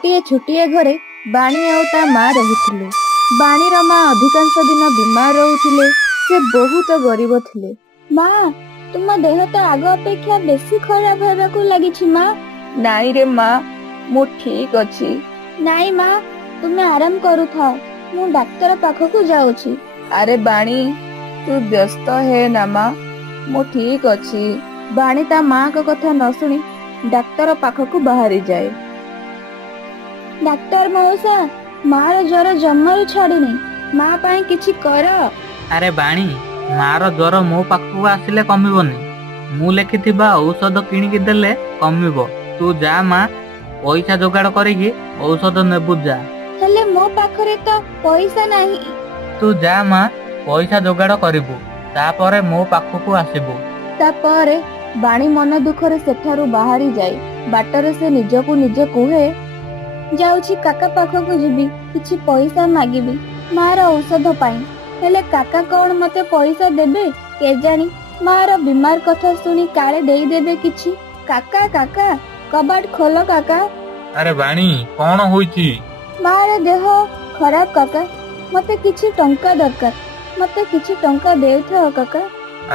गोटे छोटिया घरे बाणी आउ ता माँ रहुथिले। बाणीर माँ अधिकांश दिन बीमार रहुथिले। से बहुत गरीब थिले। माँ तुम देह तो आग अपेक्षा बेसी खराब होबाकू लागिछि माँ। नाई रे माँ मु ठीक अछि। नाई माँ तुमे आराम करूथाओ मु डाक्तर पाखकू जाउछि। अरे बाणी तू व्यस्त है ना माँ मु ठीक अछि। बाणी ता माँ का कथा न सुनी डाक्तर पाखकू बाहरी जाए। डाक्टर मौसा मार ज्वर जम्मारू छाड़िनी माँ पाई किछि कर। अरे बाणी मार ज्वर मो पाखकू आसिले कमिबनी। मु लेखिथिबा औषध किणिकी देले कमिबो। तू जा माँ पैसा जोगाड़ करिकी औषध नेबु जा। हेले मो पाखरे तो पैसा नहीं। तू जा माँ पैसा जोगाड़ करिबु तापरे मो पाखकू आसिबु। तापरे बाणी मन दुखरे सेठारू बाहरी जाए। बाटरे से निजकू निजे कुहे जाउछि काका पाखकू जीबी किछि पैसा मागिबी मार औषध पाई। हेले काका कौन मते पैसा देबे केजानी। मार बीमार कथा सुनी काले देई देबे किछि। काका काका कबाट खोलो काका। अरे बाणी कौन होईछि? मार देह खराब काका मते किछि टंका दरकार मते किछि टंका देउथाओ काका।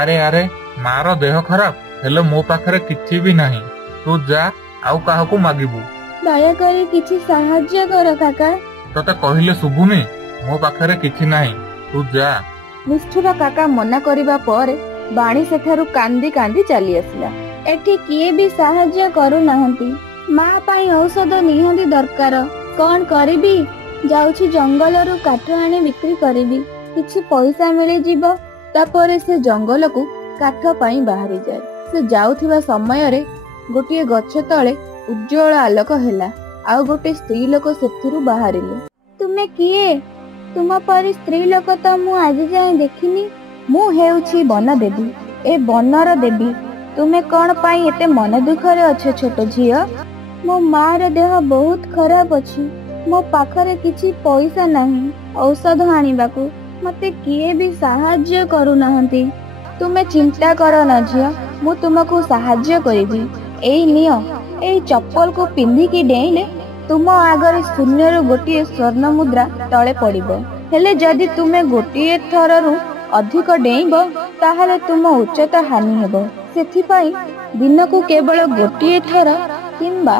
अरे अरे मार देह खराब हेले मो पाखरे किछि भी नहीं। तू जा आउ काहाकू मागिबू। दया करी किछि सहाय्य कर काका। तते कहिले सुबुनी मो पाखरे किछि नहीं तू जा। निष्ठुर काका मना करिबा पर बाणी सेठारू कांदी कांदी चली आसिला। एठी किए भी सहाय्य करू नाहंती। माँ पाई औषध निहांती दरकार। कौन करिबी जाउछि जंगलरू काठ आनी बिक्री करिबी किछि पैसा मिले जीव। तापरे से जंगल को काठ पाई बाहरी जाए। से जाउथिबा समय रे गोटे गछ तले उज्जवल आलोक हैला। आउ गोटे स्त्री लोक सेथिरू बाहरिले। तुमे किए? तुम परी स्त्री लोक तो मु आज जाए देखिनी। मु हेउछि वन देवी ए बनर देवी। तुमे कौन पाई एते मन दुखरे अच्छे छोट झियो? मो मार देह बहुत खराब अछि। मो पाखरे किछि पैसा नहीं औषध आनिबाकू। मते किए भी सहाय्य करू नाहंती। तुमे चिंता कर न झियो मु तुमको सहाय्य करिबी। एई नियो एई चप्पल को पिंधिकी डेइले तुम आगरे शून्यरू गोटे स्वर्ण मुद्रा तले पड़िबो। हेले जदि तुमे गोटे थररू अधिक डेइबो ताहले तुम उच्चता हानि हेबो। सेथिपाई दिनकू केवल गोटे थर किंबा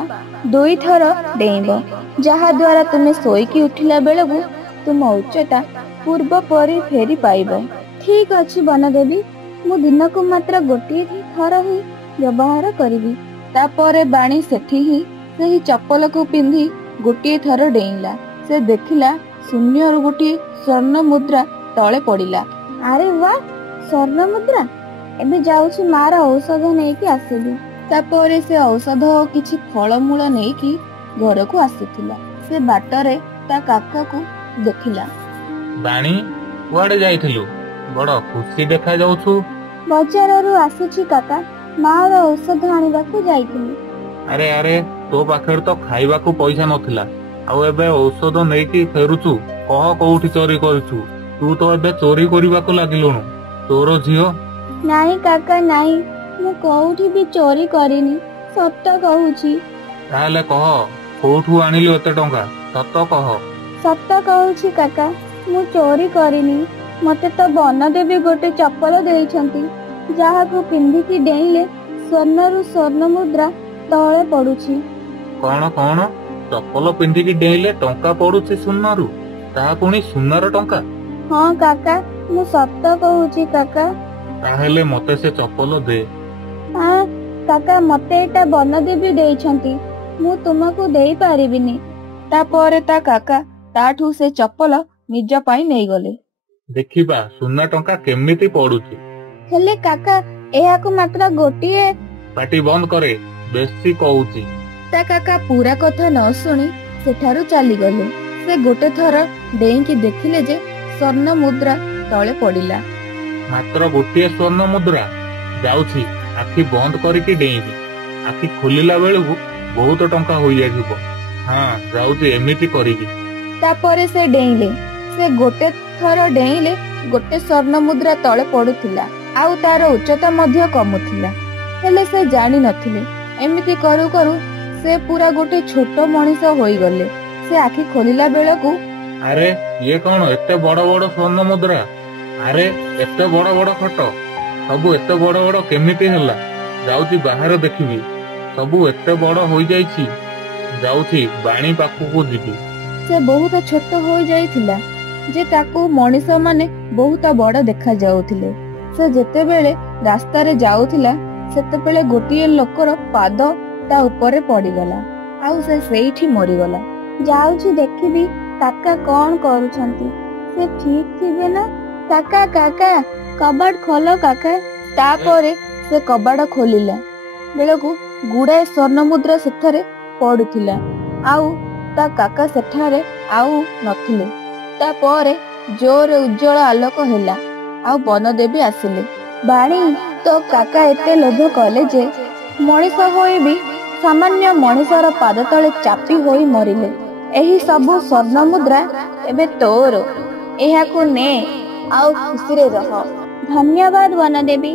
दुई थर डेइबो जहा द्वारा तुमे सोईकी उठिला बेलकू तुम उच्चता पूर्व परी फेरी पाइबो। ठीक अछि बनदेवी मु दिनकू मात्र गोटे थर ही व्यवहार करिबी। तापरे बाणी सेठी ही सही चप्पल को पिंधि गोटे थर डेइला। से देखिला शून्यरू गोटे स्वर्ण मुद्रा तले पड़िला। अरे वाह स्वर्ण मुद्रा एबे जाउछि मार औषध नेकी आसीबी। तापरे से औषध किछि फलमूल नेकी घर को आसीथिला। से बाटरे ता काका को देखिला। बाणी कुआडे जाइथिलु? बड़ खुशी देखा जाउछु। बजाररू आसुछि काका मार औषध आनिबाकू जाइथिलि। अरे अरे तो पाखरे तो खाइबाकू पैसा नथिला आउ एबे औषध नेकी फेरुचु। कह कोउठी चोरी करिछु? तू तो एबे चोरी करिबाकू लागिलुनु। तोर झियो? नाही काका नाही मु कोउठी भी चोरी करिनी सत्य कहूछि। ताले कह कोउठू आनिलु एते टंका? सत्य कह। सत्य कहूछि काका मु चोरी करिनी। मते तो बन देवी गोटे चप्पल देइछंती जाहाकू पिंधिकी डेइले स्वर्णरू स्वर्ण मुद्रा तळे पडुछि। कौन कौन चप्पल पिंधिकी डेइले टंका पडुछि सुन्नरू? ता पुणी सुन्नर टंका? हाँ काका मु सत्य कहूछि काका। ताहेले मते से चप्पल दे। हाँ काका मते एटा बन देवी देइछंती मु तुमको देई पारिबिनी। तापरे ता काका ताठू से चप्पल निज पाई नेई गले। देखिबा सुन्ना टंका केमिति पडुछि। हेले काका एहाकू मात्र गोटिए। पाटी बंद करे बेसी कहूछि। ता काका पूरा कथा न सुनी सेठारू चली गले। से गोटे थर डेईकी देखिले जे स्वर्ण मुद्रा तळे पड़िला। मात्र गोटे स्वर्ण मुद्रा जाउछि आखि बंद करिकी डेईबी। आखि खोलिला बेलकू बहुत टंका होई जाइबो। हां जाउछि एमिति करिकी। तापरे से डेईले। से गोटे थर डेईले गोटे स्वर्ण मुद्रा तळे पडुथिला आउ तार उच्चता मध्य कमुथिला। हेले से जानि नथिले एमिति करू करू ସେ ପୁରା ଗୋଟେ ଛୋଟ ମଣିଷ ହୋଇଗଲେ। ସେ ଆଖି ଖୋଲିଲା ବେଳକୁ ଆରେ ଇଏ କଣ ଏତେ ବଡ ବଡ ସ୍ୱର୍ଣ୍ଣ ମୁଦ୍ରା? ଆରେ ଏତେ ବଡ ବଡ ଖଟ, ସବୁ ଏତେ ବଡ ବଡ କେମିତି ହେଲା? ଯାଉଛି ବାହାରେ ଦେଖିବି, ସବୁ ଏତେ ବଡ ହୋଇଯାଇଛି। ଯାଉଛି ବାଣୀ ପାଖକୁ ଯିବି। ସେ ବହୁତ ଛୋଟ ହୋଇଯାଇଥିଲା ଯେ ତାକୁ ମଣିଷ ମାନେ ବହୁତ ବଡ ଦେଖା ଯାଉଥିଲେ। ସେ ଯେତେବେଳେ ରାସ୍ତାରେ ଯାଉଥିଲା ସେତେବେଳେ ଗୋଟିଏ ଲୋକର ପାଦ ତା ଉପରେ ପଡିଗଲା, ଆଉ ସେ ସେଇଠି ମରିଗଲା। ଯାଉଛି ଦେଖିବି କାକା କଣ କରୁଛନ୍ତି, ସେ ଠିକ ଥିବେ ନା? କାକା କାକା କବାଟ ଖୋଲ କାକା। ତାପରେ ସେ କବାଟ ଖୋଲିଲା ବେଳକୁ ଗୁଡାଏ ସ୍ୱର୍ଣ୍ଣ ମୁଦ୍ରା ସେଠାରେ ପଡୁଥିଲା, ଆଉ ତା କାକା ସେଠାରେ ଆଉ ନଥିଲେ। ତାପରେ ଜୋରେ ଉଜ୍ଜଳ ଆଲୋକ ହେଲା, ଆଉ ବନଦେବୀ ଆସିଲେ। ବାଣୀ, ତୋ କାକା ଏତେ ଲୋଭ କଲେ ଯେ ମଣିଷ ହୋଇ ବି ସାମାନ୍ୟ ମଣିଷର ପାଦ ତଳେ ଚାପି ହୋଇ ମରିଲେ। ଏହି ସବୁ ସ୍ୱର୍ଣ୍ଣ ମୁଦ୍ରା ଏବେ ତୋର, ଏହାକୁ ନେ ଆଉ ଖୁସିରେ ରହ। ଧନ୍ୟବାଦ ବନଦେବୀ।